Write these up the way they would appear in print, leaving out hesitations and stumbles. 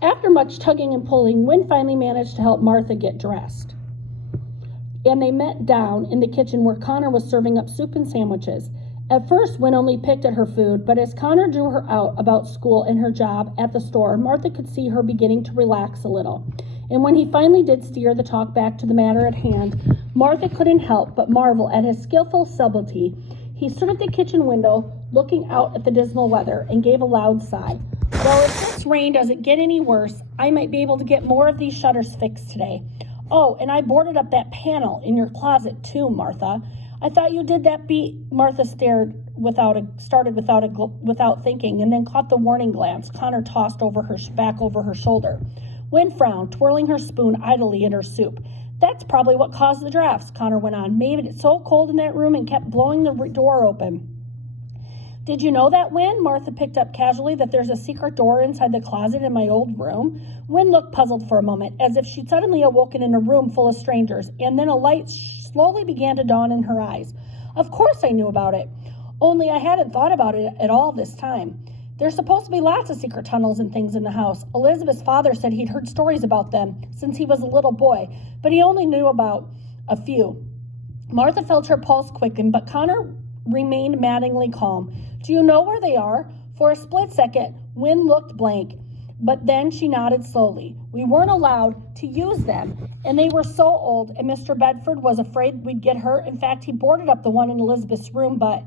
After much tugging and pulling, Wynn finally managed to help Martha get dressed. And they met down in the kitchen where Connor was serving up soup and sandwiches. At first, Wynn only picked at her food, but as Connor drew her out about school and her job at the store, Martha could see her beginning to relax a little. And when he finally did steer the talk back to the matter at hand, Martha couldn't help but marvel at his skillful subtlety. He stood at the kitchen window, looking out at the dismal weather, and gave a loud sigh. Well, if this rain doesn't get any worse, I might be able to get more of these shutters fixed today. Oh, and I boarded up that panel in your closet too, Martha. I thought you did that Martha started without thinking, and then caught the warning glance Connor tossed back over her shoulder. Wynn frowned, twirling her spoon idly in her soup. That's probably what caused the drafts, Connor went on. Made it so cold in that room and kept blowing the door open. Did you know that, Wynn? Martha picked up casually, that there's a secret door inside the closet in my old room. Wynn looked puzzled for a moment, as if she'd suddenly awoken in a room full of strangers, and then a light slowly began to dawn in her eyes. Of course I knew about it, only I hadn't thought about it at all this time. There's supposed to be lots of secret tunnels and things in the house. Elizabeth's father said he'd heard stories about them since he was a little boy, but he only knew about a few. Martha felt her pulse quicken, but Connor remained maddeningly calm. Do you know where they are? For a split second, Wynn looked blank, but then she nodded slowly. We weren't allowed to use them, and they were so old, and Mr. Bedford was afraid we'd get hurt. In fact, he boarded up the one in Elizabeth's room, but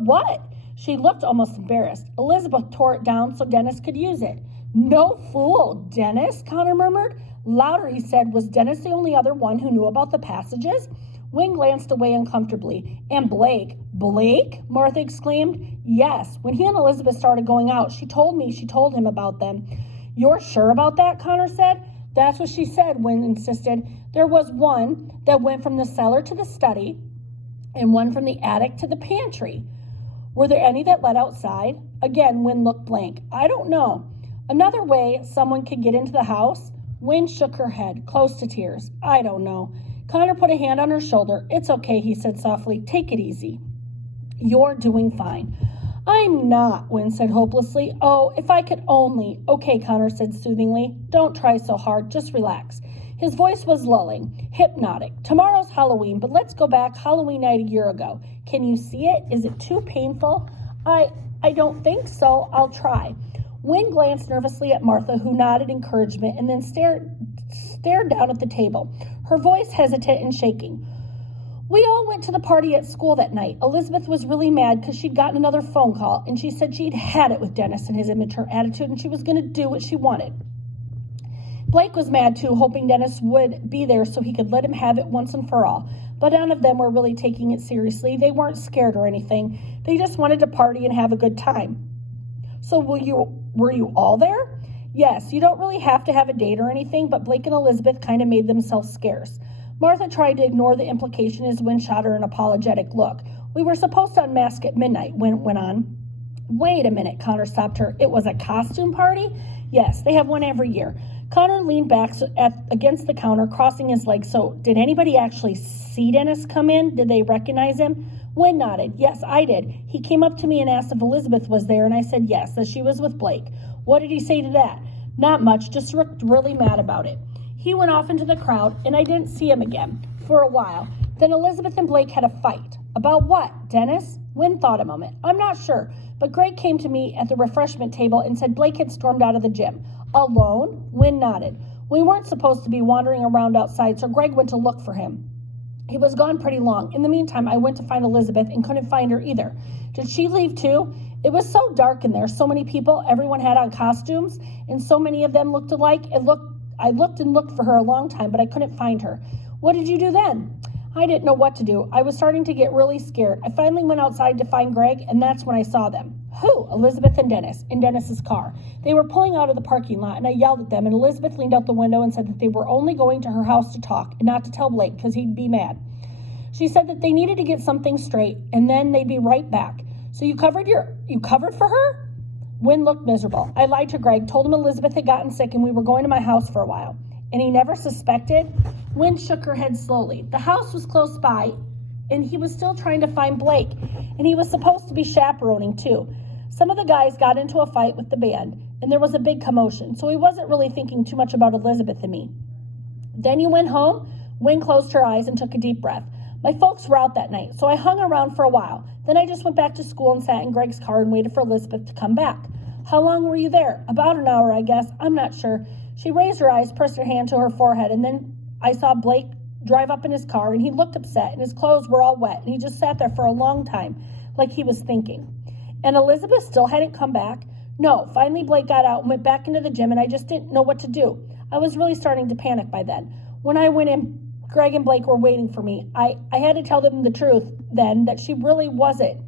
what? She looked almost embarrassed. Elizabeth tore it down so Dennis could use it. No fool, Dennis, Connor murmured. Louder, he said. Was Dennis the only other one who knew about the passages? Wynn glanced away uncomfortably. And Blake? Blake? Martha exclaimed. Yes. When he and Elizabeth started going out, she told him about them. You're sure about that? Connor said. That's what she said, Wynn insisted. There was one that went from the cellar to the study and one from the attic to the pantry. Were there any that led outside? Again, Wynn looked blank. I don't know. Another way someone could get into the house? Wynn shook her head, close to tears. I don't know. Connor put a hand on her shoulder. It's okay, he said softly. Take it easy. You're doing fine. I'm not, Wynn said hopelessly. Oh, if I could only. Okay, Connor said soothingly. Don't try so hard. Just relax. His voice was lulling, hypnotic. Tomorrow's Halloween, but let's go back Halloween night a year ago. Can you see it? Is it too painful? I don't think so. I'll try. Wynn glanced nervously at Martha, who nodded encouragement and then stared down at the table, her voice hesitant and shaking. We all went to the party at school that night. Elizabeth was really mad because she'd gotten another phone call, and she said she'd had it with Dennis and his immature attitude, and she was going to do what she wanted. Blake was mad too, hoping Dennis would be there so he could let him have it once and for all. But none of them were really taking it seriously. They weren't scared or anything. They just wanted to party and have a good time. So were you all there? Yes, you don't really have to have a date or anything, but Blake and Elizabeth kind of made themselves scarce. Martha tried to ignore the implication as Wynn shot her an apologetic look. We were supposed to unmask at midnight, Wynn went on. Wait a minute, Connor stopped her. It was a costume party? Yes, they have one every year. Connor leaned back against the counter, crossing his legs. So, did anybody actually see Dennis come in? Did they recognize him? Wynn nodded. Yes, I did. He came up to me and asked if Elizabeth was there, and I said yes, that she was with Blake. What did he say to that? Not much, just looked really mad about it. He went off into the crowd, and I didn't see him again for a while. Then Elizabeth and Blake had a fight. About what, Dennis? Wynn thought a moment. I'm not sure, but Greg came to me at the refreshment table and said Blake had stormed out of the gym. Alone? Wynn nodded. We weren't supposed to be wandering around outside, so Greg went to look for him. He was gone pretty long. In the meantime, I went to find Elizabeth and couldn't find her either. Did she leave too? It was so dark in there, so many people, everyone had on costumes, and so many of them looked alike. I looked and looked for her a long time, but I couldn't find her. What did you do then? I didn't know what to do. I was starting to get really scared. I finally went outside to find Greg, and that's when I saw them. Who? Elizabeth and Dennis, in Dennis's car. They were pulling out of the parking lot, and I yelled at them, and Elizabeth leaned out the window and said that they were only going to her house to talk and not to tell Blake because he'd be mad. She said that they needed to get something straight, and then they'd be right back. So you covered for her? Wynn looked miserable. I lied to Greg, told him Elizabeth had gotten sick and we were going to my house for a while. And he never suspected? Wynn shook her head slowly. The house was close by, and he was still trying to find Blake, and he was supposed to be chaperoning too. Some of the guys got into a fight with the band, and there was a big commotion, so he wasn't really thinking too much about Elizabeth and me. Then you went home? Wynn closed her eyes and took a deep breath. My folks were out that night, so I hung around for a while. Then I just went back to school and sat in Greg's car and waited for Elizabeth to come back. How long were you there? About an hour, I guess. I'm not sure. She raised her eyes, pressed her hand to her forehead, and then I saw Blake drive up in his car, and he looked upset, and his clothes were all wet, and he just sat there for a long time, like he was thinking. And Elizabeth still hadn't come back? No, finally Blake got out and went back into the gym, and I just didn't know what to do. I was really starting to panic by then. When I went in, Greg and Blake were waiting for me. I had to tell them the truth then, that she really wasn't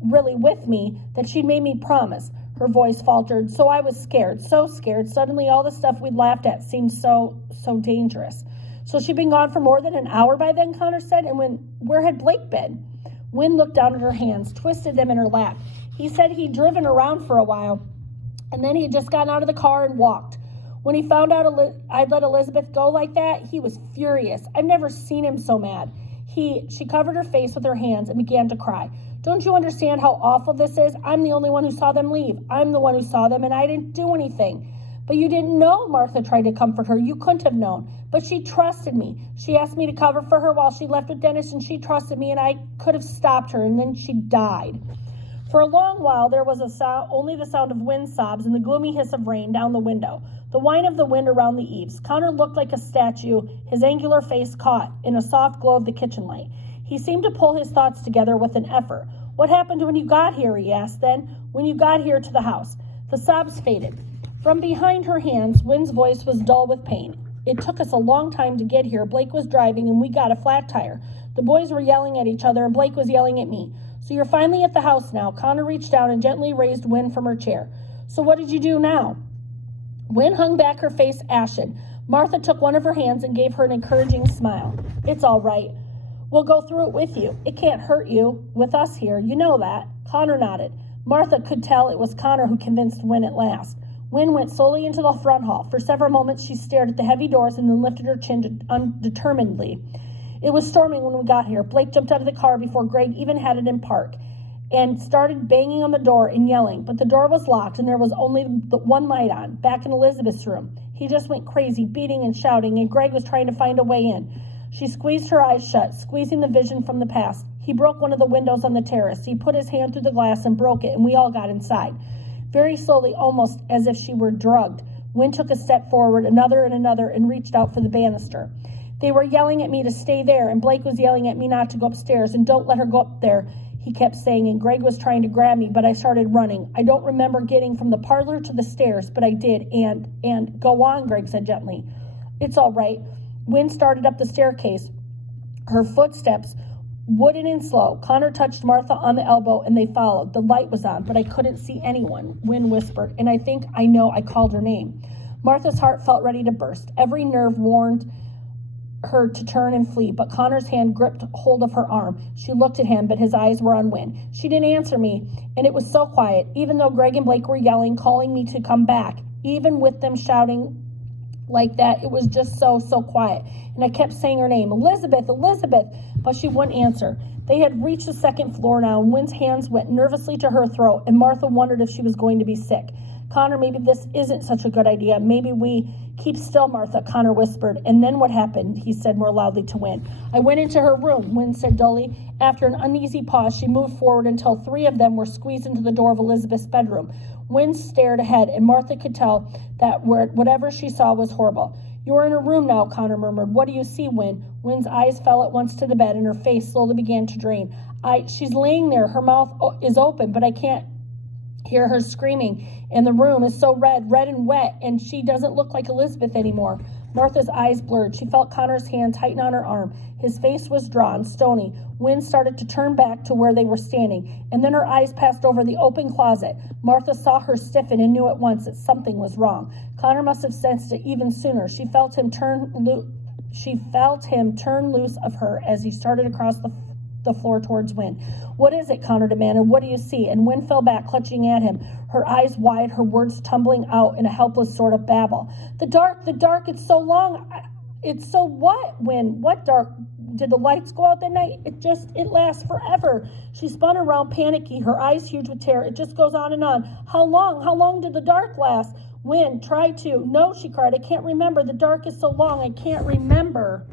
really with me, that she'd made me promise. Her voice faltered, so I was scared, so scared. Suddenly all the stuff we'd laughed at seemed so dangerous. So she'd been gone for more than an hour by then, Connor said, and where had Blake been? Wynn looked down at her hands, twisted them in her lap. He said he'd driven around for a while, and then he'd just gotten out of the car and walked. When he found out I'd let Elizabeth go like that, he was furious. I've never seen him so mad. She covered her face with her hands and began to cry. Don't you understand how awful this is? I'm the only one who saw them leave. I'm the one who saw them, and I didn't do anything. But you didn't know, Martha tried to comfort her. You couldn't have known. But she trusted me. She asked me to cover for her while she left with Dennis, and she trusted me, and I could have stopped her, and then she died. For a long while, there was only the sound of wind sobs and the gloomy hiss of rain down the window, the whine of the wind around the eaves. Connor looked like a statue, his angular face caught in a soft glow of the kitchen light. He seemed to pull his thoughts together with an effort. What happened when you got here, he asked then, when you got here to the house? The sobs faded. From behind her hands, Wynn's voice was dull with pain. It took us a long time to get here. Blake was driving, and we got a flat tire. The boys were yelling at each other, and Blake was yelling at me. So you're finally at the house now. Connor reached down and gently raised Wynn from her chair. So what did you do now? Wynn hung back, her face ashen. Martha took one of her hands and gave her an encouraging smile. It's all right. We'll go through it with you. It can't hurt you with us here. You know that. Connor nodded. Martha could tell it was Connor who convinced Wynn at last. Wynn went slowly into the front hall. For several moments she stared at the heavy doors and then lifted her chin undeterminedly. It was storming when we got here. Blake jumped out of the car before Greg even had it in park and started banging on the door and yelling, but the door was locked and there was only the one light on, back in Elizabeth's room. He just went crazy, beating and shouting, and Greg was trying to find a way in. She squeezed her eyes shut, squeezing the vision from the past. He broke one of the windows on the terrace. He put his hand through the glass and broke it, and we all got inside. Very slowly, almost as if she were drugged, Wynn took a step forward, another, and reached out for the banister. They were yelling at me to stay there, and Blake was yelling at me not to go upstairs, and don't let her go up there, he kept saying, and Greg was trying to grab me, but I started running. I don't remember getting from the parlor to the stairs, but I did, and go on, Greg said gently. It's all right. Wynn started up the staircase, her footsteps wooden and slow. Connor touched Martha on the elbow, and they followed. The light was on, but I couldn't see anyone, Wynn whispered, and I think I know I called her name. Martha's heart felt ready to burst. Every nerve warned her to turn and flee, but Connor's hand gripped hold of her arm. She looked at him, but his eyes were on Wynn. She didn't answer me, and it was so quiet, even though Greg and Blake were yelling, calling me to come back. Even with them shouting like that, it was just so quiet. And I kept saying her name, Elizabeth, Elizabeth, but she wouldn't answer. They had reached the second floor now, and Wynn's hands went nervously to her throat, and Martha wondered if she was going to be sick. Connor, maybe this isn't such a good idea. Maybe we keep still, Martha, Connor whispered. And then what happened? He said more loudly to Wynn. I went into her room, Wynn said dully. After an uneasy pause, she moved forward until three of them were squeezed into the door of Elizabeth's bedroom. Wynn stared ahead, and Martha could tell that whatever she saw was horrible. You're in her room now, Connor murmured. What do you see, Wynn? Wynn's eyes fell at once to the bed, and her face slowly began to drain. She's laying there. Her mouth is open, but I can't hear her screaming. And the room is so red and wet, and she doesn't look like Elizabeth anymore. Martha's eyes blurred. She felt Connor's hand tighten on her arm. His face was drawn, stony. Wynn started to turn back to where they were standing, and then her eyes passed over the open closet. Martha saw her stiffen and knew at once that something was wrong. Connor must have sensed it even sooner. She felt him turn loose of her as he started across the floor towards Wynn. What is it? Connor demanded. What do you see? And Wynn fell back, clutching at him, her eyes wide, her words tumbling out in a helpless sort of babble. The dark, it's so long. It's so what, Wynn? What dark? did the lights go out that night? It lasts forever. She spun around, panicky, her eyes huge with terror. It just goes on and on. How long did the dark last? Wynn tried to. No, she cried, I can't remember. The dark is so long, I can't remember.